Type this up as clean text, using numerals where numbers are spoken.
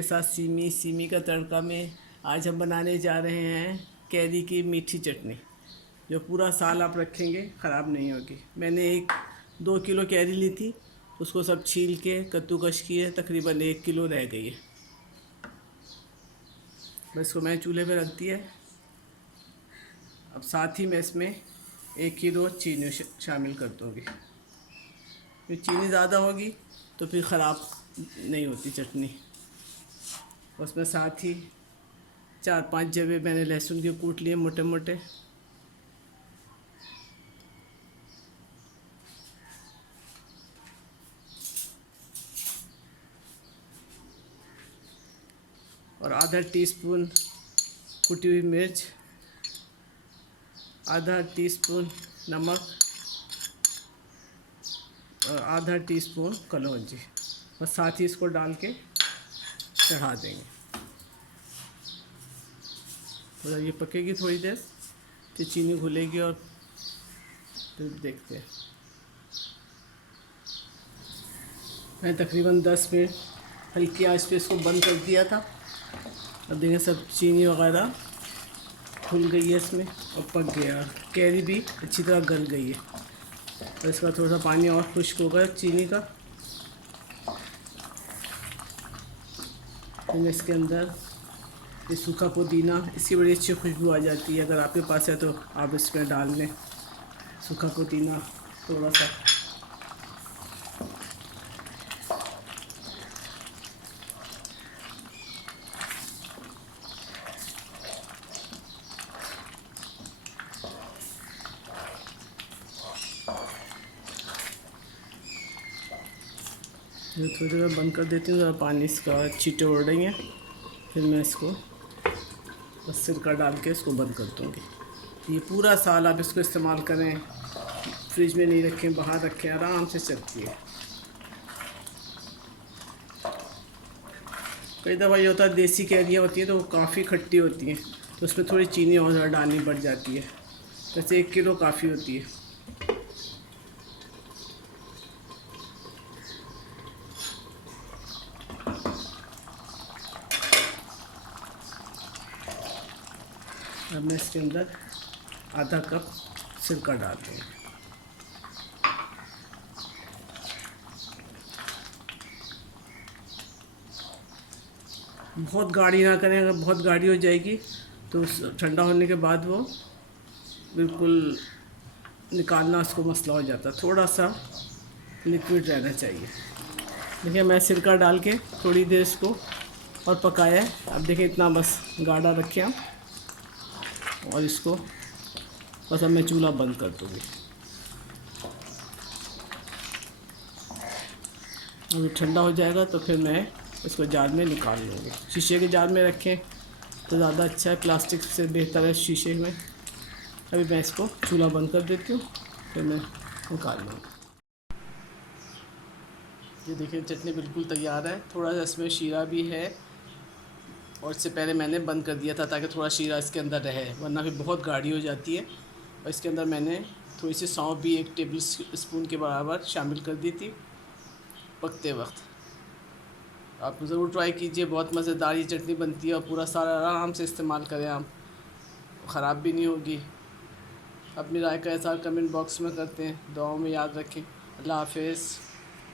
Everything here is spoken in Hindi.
आपके साथ सीमी का तड़का में आज हम बनाने जा रहे हैं कैरी की मीठी चटनी, जो पूरा साल आप रखेंगे ख़राब नहीं होगी। मैंने 2 किलो कैरी ली थी, उसको सब छील के कद्दूकस किए, तकरीबन 1 किलो रह गई है। बस इसको मैंने चूल्हे पे रख दिया है। अब साथ ही मैं इसमें 1 किलो चीनी शामिल कर दूँगी। चीनी ज़्यादा होगी तो फिर ख़राब नहीं होती चटनी। उसमें साथ ही 4-5 जवे मैंने लहसुन के कूट लिए मोटे मोटे, और आधा टीस्पून कुटी हुई मिर्च, आधा टीस्पून नमक और आधा टीस्पून कलौंजी, और साथ ही इसको डाल के चढ़ा देंगे। तो ये पकेगी थोड़ी देर, फिर चीनी घुलेगी और फिर देखते हैं। मैं तकरीबन 10 मिनट हल्की आंच पे इसको बंद कर दिया था। अब देखें सब चीनी वगैरह घुल गई है इसमें और पक गया, कैरी भी अच्छी तरह गल गई है। तो इसका थोड़ा सा पानी और खुश्क होगा चीनी का। फिर मैं इसके अंदर ये सूखा पुदीना, इसकी बड़ी अच्छी खुशबू आ जाती है। अगर आपके पास है तो आप इसमें डाल लें सूखा पुदीना थोड़ा सा। थोड़ी देर बंद कर देती हूँ, ज़रा पानी इसका छींटे उड़ रही हैं। फिर मैं इसको बस सिरका डाल के इसको बंद कर दूँगी। ये पूरा साल आप इसको इस्तेमाल करें, फ्रिज में नहीं रखें, बाहर रखें, आराम से चलती है। कई दफ़ा ये होता है देसी कैरियाँ होती हैं तो वो काफ़ी खट्टी होती हैं, तो उसमें थोड़ी चीनी और ज़्यादा डालनी पड़ जाती है। वैसे 1 किलो काफ़ी होती है। अब मैं इसके अंदर आधा कप सिरका डाल दूँगी। बहुत गाढ़ी ना करें, अगर बहुत गाढ़ी हो जाएगी तो ठंडा होने के बाद वो बिल्कुल निकालना उसको मसला हो जाता है। थोड़ा सा लिक्विड रहना चाहिए। देखिए मैं सिरका डाल के थोड़ी देर इसको और पकाया है। अब देखिए इतना बस गाढ़ा रखें हम, और इसको बस अब मैं चूल्हा बंद कर दूँगी। अभी ठंडा हो जाएगा तो फिर मैं इसको जार में निकाल लूँगी। शीशे के जार में रखें तो ज़्यादा अच्छा है, प्लास्टिक से बेहतर है शीशे में। अभी मैं इसको चूल्हा बंद कर देती हूँ, फिर मैं निकाल लूँगी। ये देखिए चटनी बिल्कुल तैयार है। थोड़ा सा इसमें शीरा भी है, और इससे पहले मैंने बंद कर दिया था ताकि थोड़ा शीरा इसके अंदर रहे, वरना फिर बहुत गाढ़ी हो जाती है। और इसके अंदर मैंने थोड़ी सी सौंफ भी 1 टेबल स्पून के बराबर शामिल कर दी थी पकते वक्त। आप ज़रूर ट्राई कीजिए, बहुत मज़ेदार ये चटनी बनती है और पूरा साल आराम से इस्तेमाल करें आप, ख़राब भी नहीं होगी। अपनी राय का इज़हार कमेंट बॉक्स में करते हैं। दुआओं में याद रखें। अल्लाह हाफ़िज़।